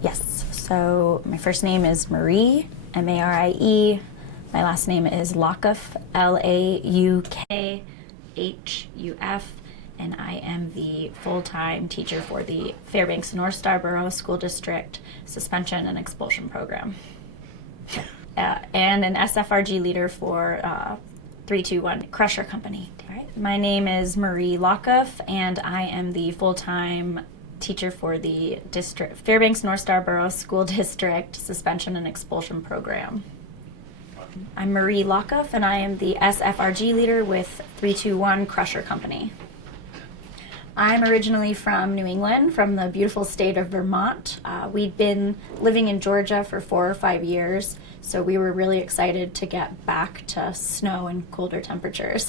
Yes, so my first name is Marie, M-A-R-I-E. My last name is Laukhuff, L-A-U-K-H-U-F, and I am the full-time teacher for the Fairbanks North Star Borough School District Suspension and Expulsion Program. And an SFRG leader for 321 Crusher Company. Right. My name is Marie Laukhuff, and I am the full-time teacher for the Fairbanks North Star Borough School District Suspension and Expulsion Program. I'm Marie Laukhuff, and I am the SFRG leader with 321 Crusher Company. I'm originally from New England, from the beautiful state of Vermont. We'd been living in Georgia for 4 or 5 years, so we were really excited to get back to snow and colder temperatures.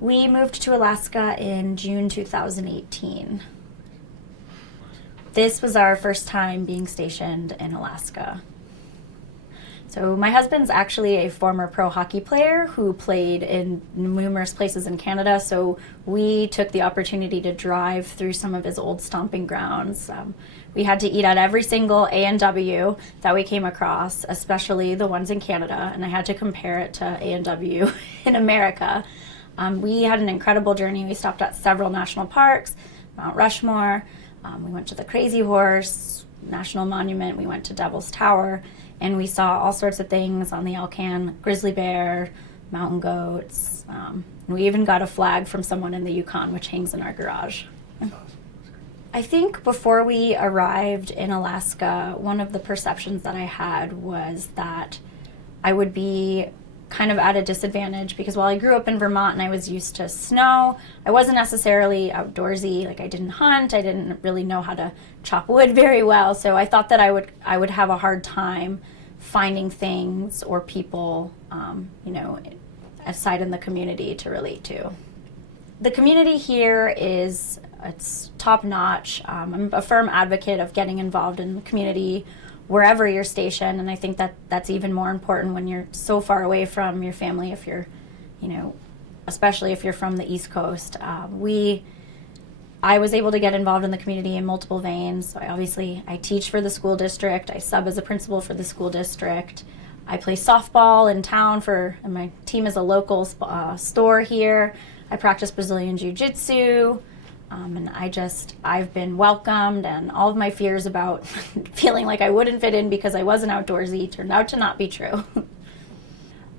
We moved to Alaska in June 2018. This was our first time being stationed in Alaska. So my husband's actually a former pro hockey player who played in numerous places in Canada, so we took the opportunity to drive through some of his old stomping grounds. We had to eat at every single A&W that we came across, especially the ones in Canada, and I had to compare it to A&W in America. We had an incredible journey. We stopped at several national parks, Mount Rushmore, we went to the Crazy Horse National Monument, we went to Devil's Tower, and we saw all sorts of things on the Alcan, grizzly bear, mountain goats, and we even got a flag from someone in the Yukon, which hangs in our garage. I think before we arrived in Alaska, one of the perceptions that I had was that I would be kind of at a disadvantage because while I grew up in Vermont and I was used to snow, I wasn't necessarily outdoorsy. Like, I didn't hunt, I didn't really know how to chop wood very well, so I thought that I would have a hard time finding things or people, aside in the community to relate to. The community here it's top-notch. I'm a firm advocate of getting involved in the community wherever you're stationed, and I think that that's even more important when you're so far away from your family, if you're, especially if you're from the East Coast. I was able to get involved in the community in multiple veins. So I teach for the school district, I sub as a principal for the school district, I play softball in town and my team is a local store here, I practice Brazilian Jiu-Jitsu, and I've been welcomed, and all of my fears about feeling like I wouldn't fit in because I wasn't outdoorsy turned out to not be true.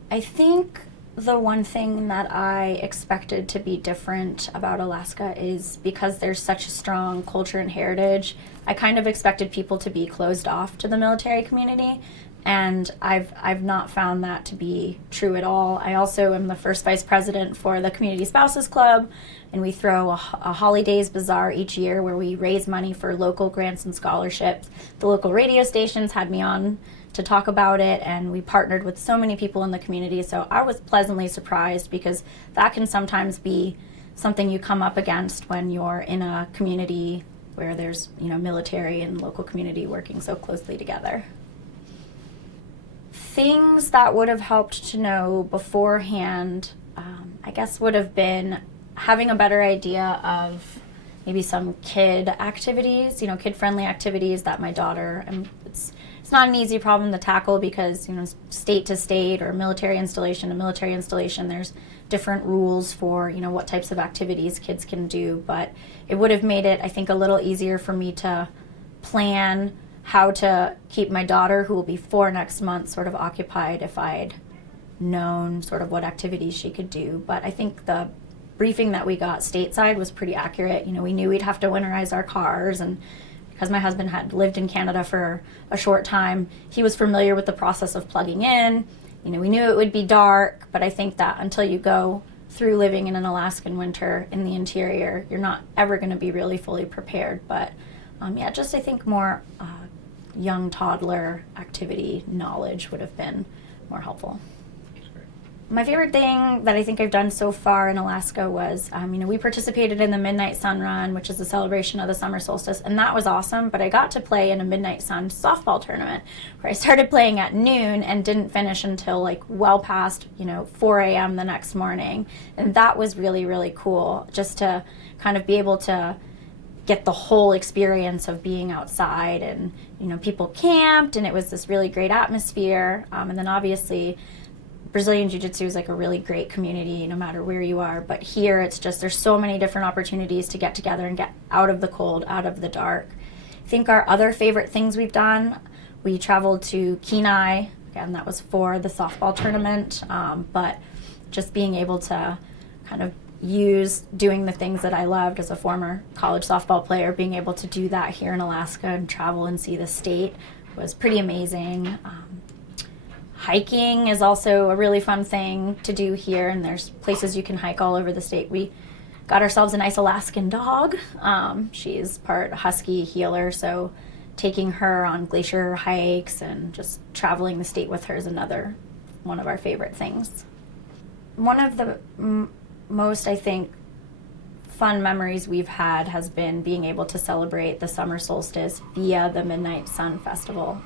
I think the one thing that I expected to be different about Alaska is because there's such a strong culture and heritage, I kind of expected people to be closed off to the military community, and I've not found that to be true at all. I also am the first vice president for the Community Spouses Club, and we throw a holidays bazaar each year where we raise money for local grants and scholarships. The local radio stations had me on to talk about it, and we partnered with so many people in the community, so I was pleasantly surprised because that can sometimes be something you come up against when you're in a community where there's military and local community working so closely together. Things that would have helped to know beforehand, I guess, would have been having a better idea of maybe some kid activities, kid-friendly activities that my daughter, and it's not an easy problem to tackle because, state to state or military installation to military installation, there's different rules for, what types of activities kids can do, but it would have made it, I think, a little easier for me to plan how to keep my daughter, who will be 4 next month, sort of occupied if I'd known sort of what activities she could do. But I think the briefing that we got stateside was pretty accurate. We knew we'd have to winterize our cars, and because my husband had lived in Canada for a short time, he was familiar with the process of plugging in. We knew it would be dark, but I think that until you go through living in an Alaskan winter in the interior, you're not ever going to be really fully prepared. But I think more young toddler activity knowledge would have been more helpful. My favorite thing that I think I've done so far in Alaska was, we participated in the Midnight Sun Run, which is a celebration of the summer solstice, and that was awesome, but I got to play in a Midnight Sun softball tournament where I started playing at noon and didn't finish until well past, 4 a.m. the next morning, and that was really, really cool, just to kind of be able to get the whole experience of being outside, and people camped, and it was this really great atmosphere. And then obviously Brazilian Jiu-Jitsu is like a really great community no matter where you are, but here it's just, there's so many different opportunities to get together and get out of the cold, out of the dark. I think our other favorite things we've done, we traveled to Kenai, again that was for the softball tournament, but just being able to kind of use doing the things that I loved as a former college softball player, being able to do that here in Alaska and travel and see the state was pretty amazing. Hiking is also a really fun thing to do here, and there's places you can hike all over the state. We got ourselves a nice Alaskan dog. She's part husky healer, so taking her on glacier hikes and just traveling the state with her is another one of our favorite things. One of the most, I think, fun memories we've had has been being able to celebrate the summer solstice via the Midnight Sun Festival.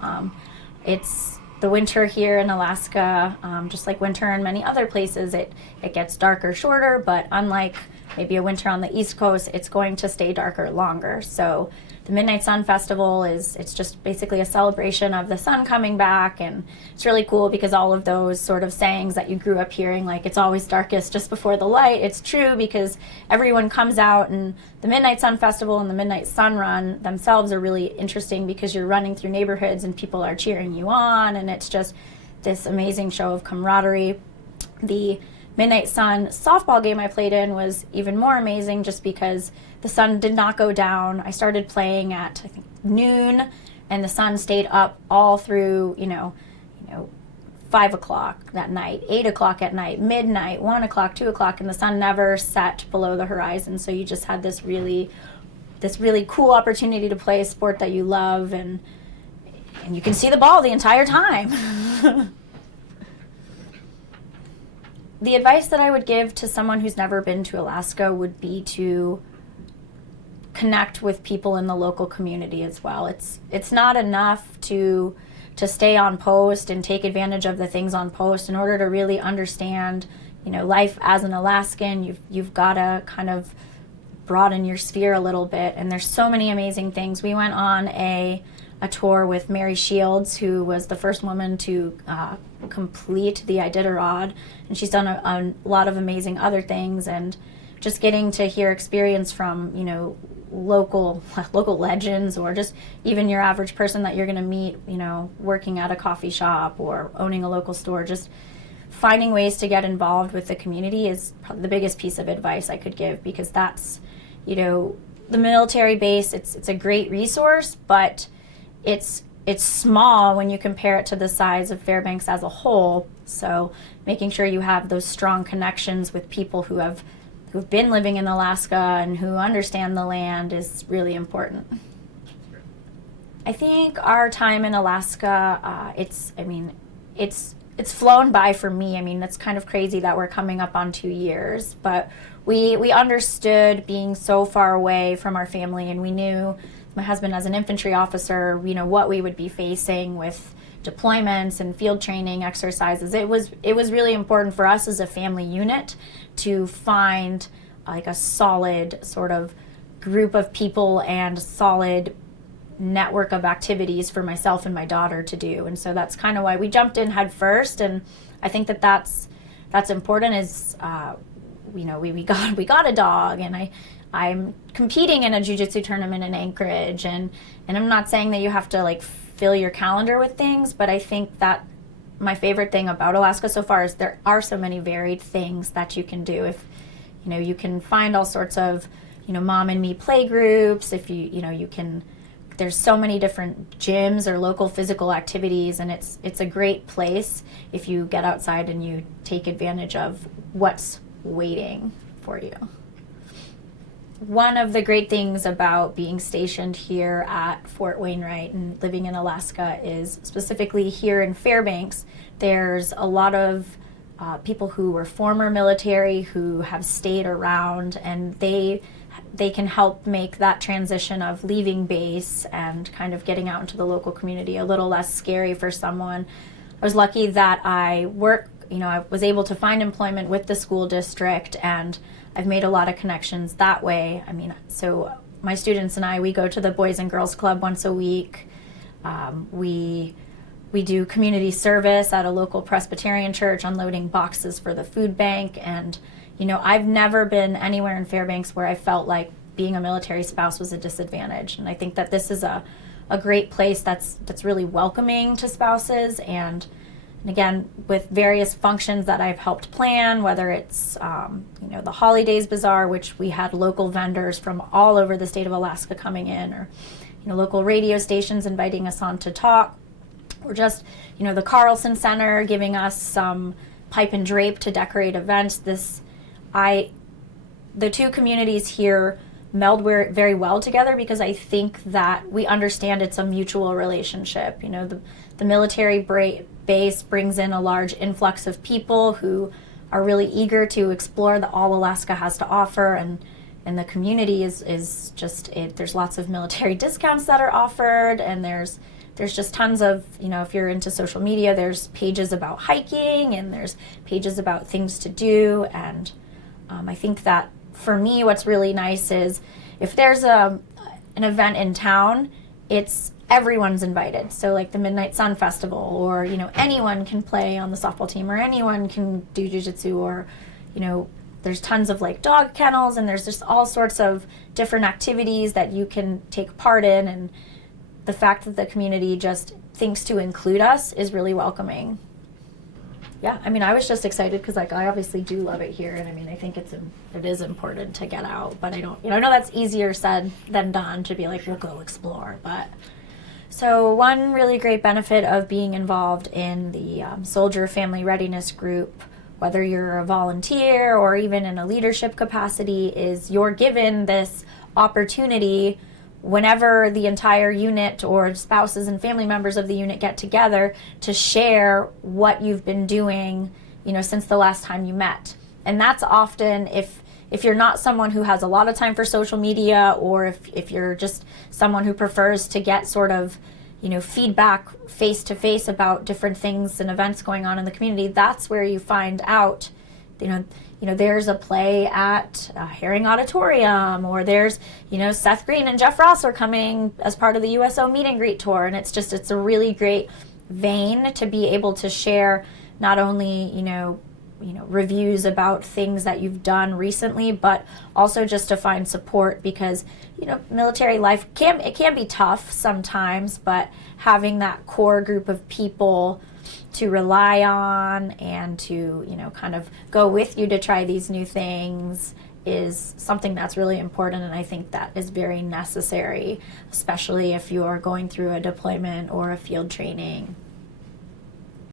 It's the winter here in Alaska, just like winter in many other places, it gets darker shorter, but unlike maybe a winter on the East Coast, it's going to stay darker longer. So the Midnight Sun Festival it's just basically a celebration of the sun coming back, and it's really cool because all of those sort of sayings that you grew up hearing, like it's always darkest just before the light, it's true because everyone comes out, and the Midnight Sun Festival and the Midnight Sun Run themselves are really interesting because you're running through neighborhoods and people are cheering you on, and it's just this amazing show of camaraderie. The Midnight Sun softball game I played in was even more amazing just because the sun did not go down. I started playing at, I think, noon, and the sun stayed up all through, 5 o'clock that night, 8 o'clock at night, midnight, 1 o'clock, 2 o'clock, and the sun never set below the horizon. So you just had this really cool opportunity to play a sport that you love, and you can see the ball the entire time. The advice that I would give to someone who's never been to Alaska would be to connect with people in the local community as well. It's not enough to stay on post and take advantage of the things on post. In order to really understand, life as an Alaskan, you've got to kind of broaden your sphere a little bit. And there's so many amazing things. We went on a tour with Mary Shields, who was the first woman to complete the Iditarod, and she's done a lot of amazing other things, and just getting to hear experience from local legends, or just even your average person that you're going to meet working at a coffee shop or owning a local store. Just finding ways to get involved with the community is probably the biggest piece of advice I could give, because that's the military base. It's a great resource, but it's small when you compare it to the size of Fairbanks as a whole. So making sure you have those strong connections with people who've been living in Alaska and who understand the land is really important. I think our time in Alaska, it's flown by for me. I mean, it's kind of crazy that we're coming up on 2 years, but we understood being so far away from our family, and we knew, my husband as an infantry officer, what we would be facing with deployments and field training exercises. It was really important for us as a family unit to find like a solid sort of group of people and solid network of activities for myself and my daughter to do. And so that's kind of why we jumped in head first. And I think that's important. Is we got a dog, and I'm competing in a jiu-jitsu tournament in Anchorage, and I'm not saying that you have to like fill your calendar with things, but I think that my favorite thing about Alaska so far is there are so many varied things that you can do. If you can find all sorts of mom and me play groups. If you can, there's so many different gyms or local physical activities, and it's a great place if you get outside and you take advantage of what's waiting for you. One of the great things about being stationed here at Fort Wainwright and living in Alaska is, specifically here in Fairbanks, there's a lot of people who were former military who have stayed around, and they can help make that transition of leaving base and kind of getting out into the local community a little less scary for someone. I was lucky that I was able to find employment with the school district, and I've made a lot of connections that way. I mean, so my students and I, we go to the Boys and Girls Club once a week. We do community service at a local Presbyterian church, unloading boxes for the food bank. And, you know, I've never been anywhere in Fairbanks where I felt like being a military spouse was a disadvantage. And I think that this is a great place that's really welcoming to spouses. And again, with various functions that I've helped plan, whether it's, you know, the Holidays Bazaar, which we had local vendors from all over the state of Alaska coming in, or, you know, local radio stations inviting us on to talk, or just, you know, the Carlson Center giving us some pipe and drape to decorate events. The two communities here meld very well together, because I think that we understand it's a mutual relationship. You know, the military base brings in a large influx of people who are really eager to explore all Alaska has to offer, and the community is just, there's lots of military discounts that are offered, and there's just tons of, you know, if you're into social media, there's pages about hiking, and there's pages about things to do. And I think that for me, what's really nice is if there's an event in town, everyone's invited. So like the Midnight Sun Festival, or, you know, anyone can play on the softball team, or anyone can do jiu-jitsu, or, you know, there's tons of like dog kennels, and there's just all sorts of different activities that you can take part in. And the fact that the community just thinks to include us is really welcoming. Yeah, I mean, I was just excited because, like, I obviously do love it here, and I mean, I think it is important to get out, but I don't, you know, I know that's easier said than done to be like, we'll go explore. But so one really great benefit of being involved in the Soldier Family Readiness Group, whether you're a volunteer or even in a leadership capacity, is you're given this opportunity whenever the entire unit or spouses and family members of the unit get together to share what you've been doing, you know, since the last time you met. And that's often, if you're not someone who has a lot of time for social media, or if you're just someone who prefers to get sort of, you know, feedback face to face about different things and events going on in the community, that's where you find out, you know, there's a play at Herring Auditorium, or there's, you know, Seth Green and Jeff Ross are coming as part of the USO meet and greet tour. And it's a really great vein to be able to share not only, you know, reviews about things that you've done recently, but also just to find support, because, you know, military life can be tough sometimes, but having that core group of people to rely on and to, you know, kind of go with you to try these new things is something that's really important. And I think that is very necessary, especially if you are going through a deployment or a field training.